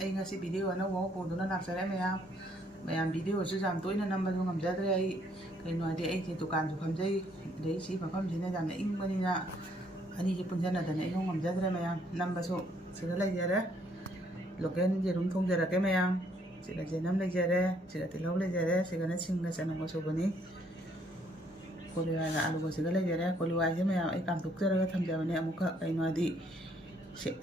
ꯑꯩ ꯉꯁꯤ ꯚꯤꯗꯤꯑꯣ ꯑꯅꯧꯕ ꯑꯃ ꯄꯨꯗꯨꯅ ꯂꯥꯛꯆꯔꯦ ꯃꯌꯥꯝ ꯚꯤꯗꯤꯑꯣꯁꯨ ꯌꯥꯝ ꯇꯣꯏꯅ ꯅꯝꯕꯁꯨ ꯉꯝꯖꯗ꯭ꯔꯦ ꯑꯩ ꯀꯩꯅꯣ ꯍꯥꯏꯗꯤ ꯑꯩꯁꯦ ꯗꯨꯀꯥꯟꯁꯨ ꯐꯝꯖꯩ ꯑꯗꯩ ꯁꯤ ꯃꯐꯝꯁꯤꯅ ꯌꯥꯝꯅ ꯏꯪꯕꯅꯤꯅ ꯑꯅꯤꯁꯦ ꯄꯨꯟꯁꯤꯟꯅꯗꯅ ꯏꯉꯝ ꯉꯝꯖꯗ꯭ꯔꯦ ꯃꯌꯥꯝ ꯅꯝꯕꯁꯨ ꯁꯤꯗ ꯂꯩꯖꯔꯦ ꯂꯣꯀꯦꯜ ꯌꯦꯔꯨꯝ ꯊꯣꯡꯖꯔꯛꯀꯦ ꯃꯌꯥꯝ ꯁꯤꯗ ꯆꯦꯅꯝ ꯂꯩꯖꯔꯦ ꯁꯤꯗ ꯇꯤꯜꯍꯧ ꯂꯩꯖꯔꯦ ꯁꯤꯒꯅ ꯁꯤꯡꯒ ꯆꯅꯝꯒ ꯁꯨꯕꯅꯤ ꯀꯣꯂꯤꯋꯥꯏꯒ ꯑꯂꯨꯒꯁꯤꯒ ꯂꯩꯖꯔꯦ ꯀꯣꯂꯤꯋꯥꯏꯁꯦ ꯃꯌꯥꯝ ꯑꯩ ꯀꯥꯝꯊꯣꯛꯆꯔꯒ ꯊꯝꯖꯕꯅꯦ ꯑꯃꯨꯛꯀ ꯀꯩꯅꯣ ꯍꯥꯏꯗꯤ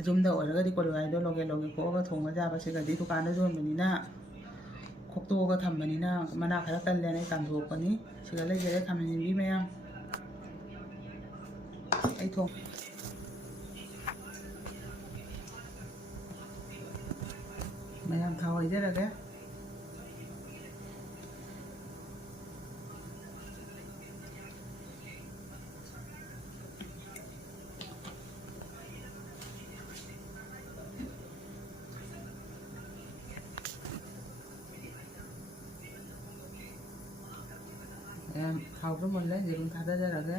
ꯌꯨꯝꯗ ꯑꯣꯏꯔꯒꯗꯤ ꯀꯣꯂꯤꯋꯥꯏꯗꯣ ꯂꯣꯒꯦ ꯈꯣꯛꯑꯒ ꯊꯣꯡꯕ ꯌꯥꯕ ꯁꯤꯒꯗꯤ ꯗꯨꯀꯥꯟꯗ ꯌꯣꯟꯕꯅꯤꯅ ꯈꯣꯛꯇꯣꯛꯑꯒ ꯊꯝꯕꯅꯤꯅ ꯃꯅꯥ ꯈꯔ ꯀꯜꯂꯦꯅ ꯑꯩ ꯀꯥꯝꯊꯣꯛꯄꯅꯤ ꯁꯤꯒ ꯂꯩꯖꯔꯦ ꯈꯥꯃꯦꯟ ꯑꯁꯤꯟꯕꯤ ꯃꯌꯥꯝ ꯑꯩ ꯃꯌꯥꯝ ꯊꯥꯎ ꯍꯩꯖꯔꯒꯦ ꯊꯥꯎꯁꯨ ꯃꯨꯜꯂꯦ ꯌꯦꯔꯨꯝ ꯊꯥꯗꯖꯔꯒꯦ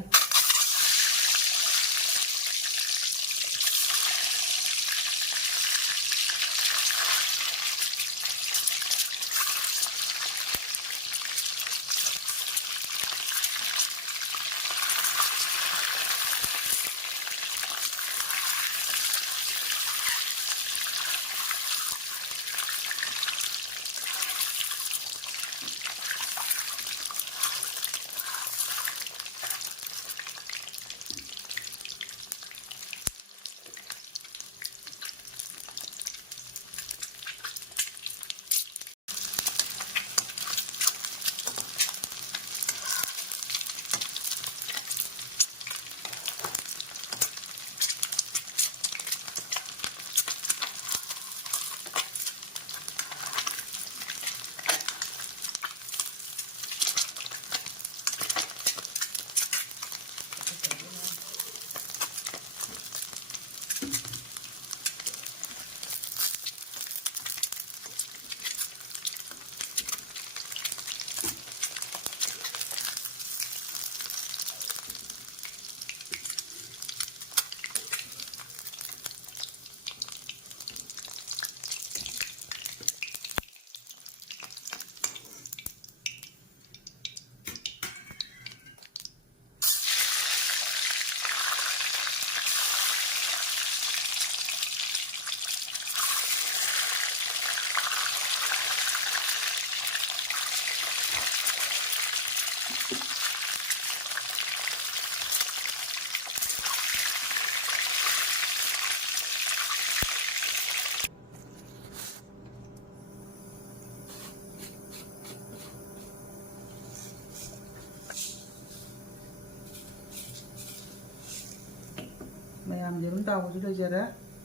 ꯃꯌꯥꯝ ꯌꯦꯔꯨꯝ ꯇꯥꯎꯕꯁꯨ ꯂꯩꯖꯔꯦ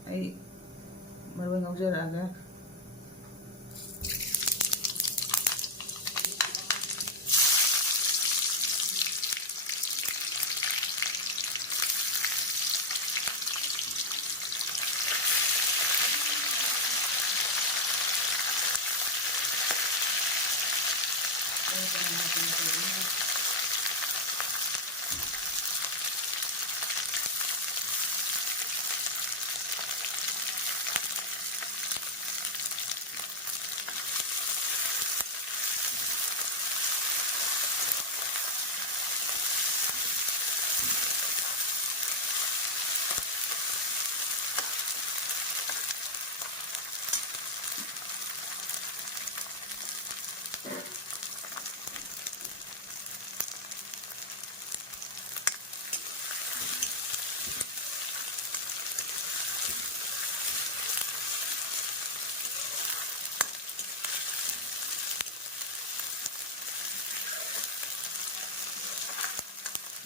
ꯑꯩ ꯃꯔꯣꯏ ꯉꯧꯖꯔꯛꯑꯒꯦ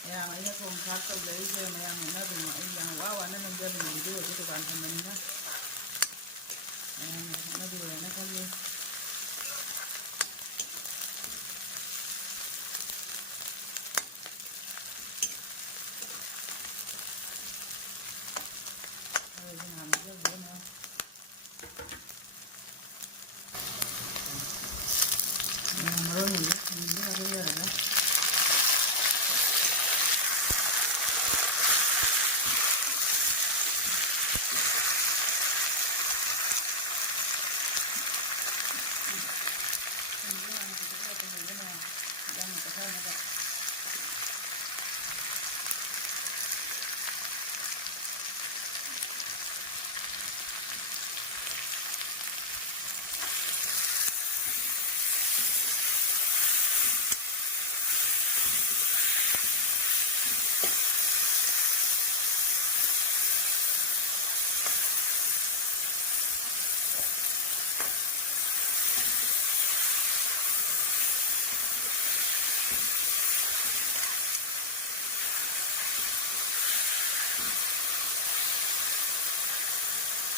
ꯃꯌꯥꯝ ꯑꯩꯅ ꯊꯣꯡ ꯊꯥꯛ ꯇꯧꯖꯔꯤꯁꯦ ꯃꯌꯥꯝ ꯍꯣꯠꯅꯕꯅꯤ ꯑꯩ ꯌꯥꯝ ꯋꯥꯅ ꯅꯝꯖꯕꯅꯤ ꯚꯤꯗꯤꯑꯣꯁꯦ ꯗꯨꯀꯥꯟ ꯐꯝꯕꯅꯤꯅ ꯃꯌꯥꯝꯅ ꯍꯣꯠꯅꯕꯤꯔꯣꯏꯅ ꯈꯜꯂꯤ mỡ mình rất là bây giờ đó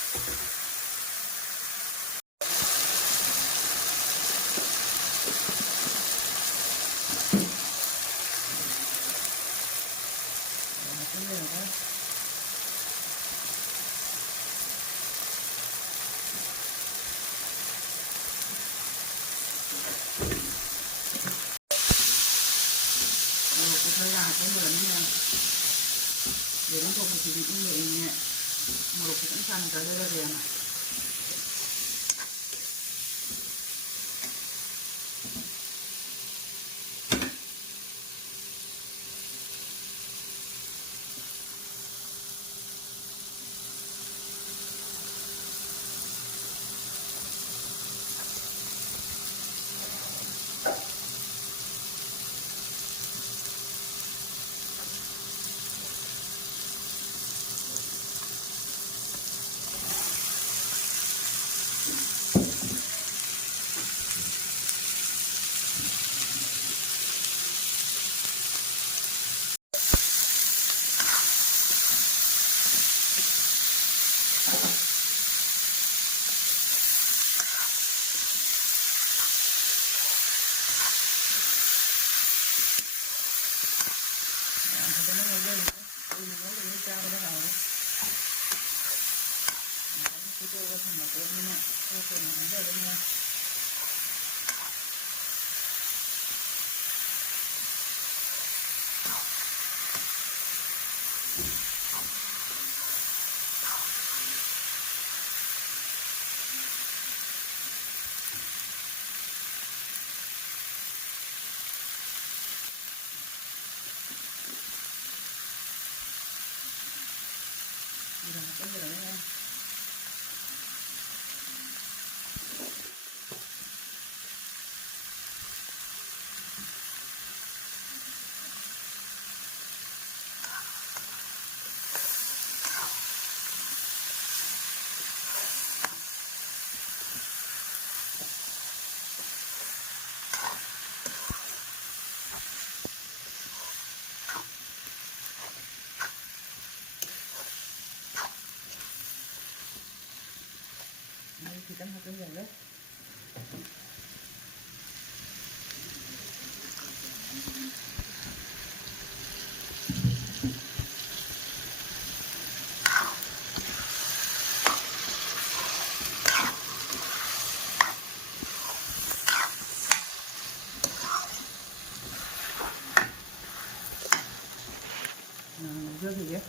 Thời gian cũng lớn nha để nó không chỉ bị người nhẹ một cái sẵn sàng cả đây là đẹp ạ thì đánh hợp cái đấy chưa gì vậy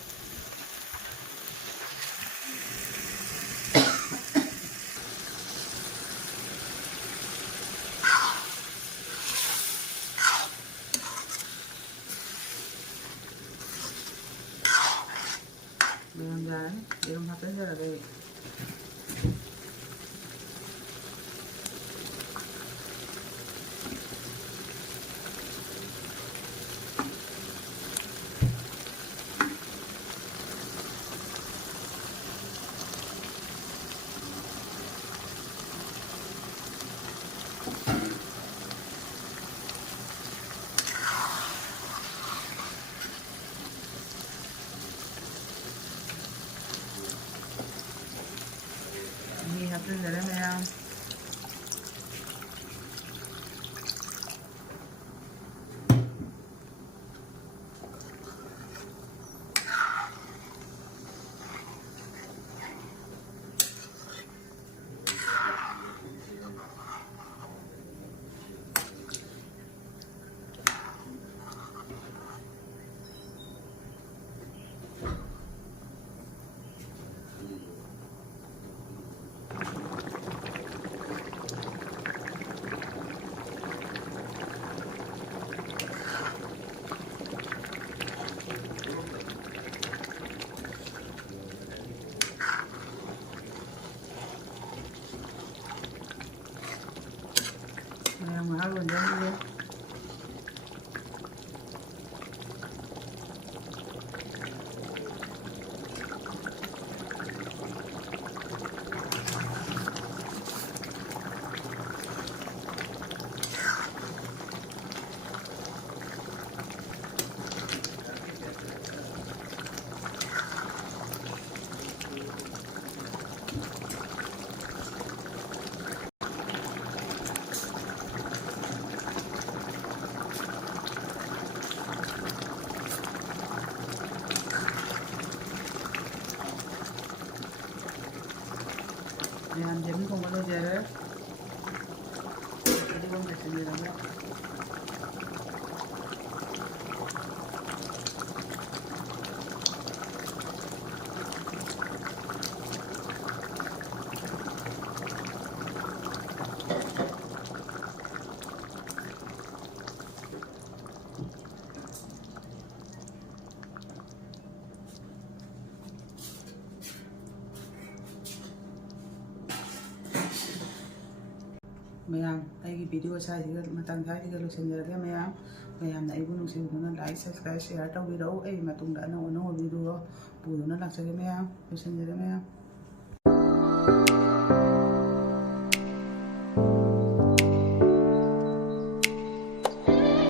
đường dài để làm hạt đến giờ là đây hạt đến giờ đấy mày không meyam jam thong lo jere jadi bom de sini lagi meyam ai video sa jiga matang sa jiga lo senjara meyam meyam na ibu nungsi na like subscribe share tau video ai matung da na video pu na laksa meyam lo senjara meyam